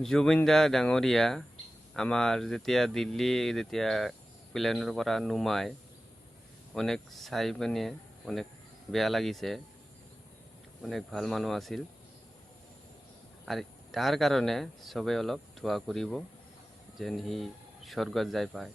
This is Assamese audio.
জুবিন দা ডাঙৰীয়া আমাৰ যেতিয়া দিল্লী যেতিয়া প্লেনৰ পৰা নুমায় অনেক চাই পিনে অনেক বেয়া লাগিছে অনেক ভাল মানুহ আছিল। আৰু তাৰ কাৰণে চবেই অলপ দোৱা কৰিব যেন সি স্বৰ্গত যাই পায়।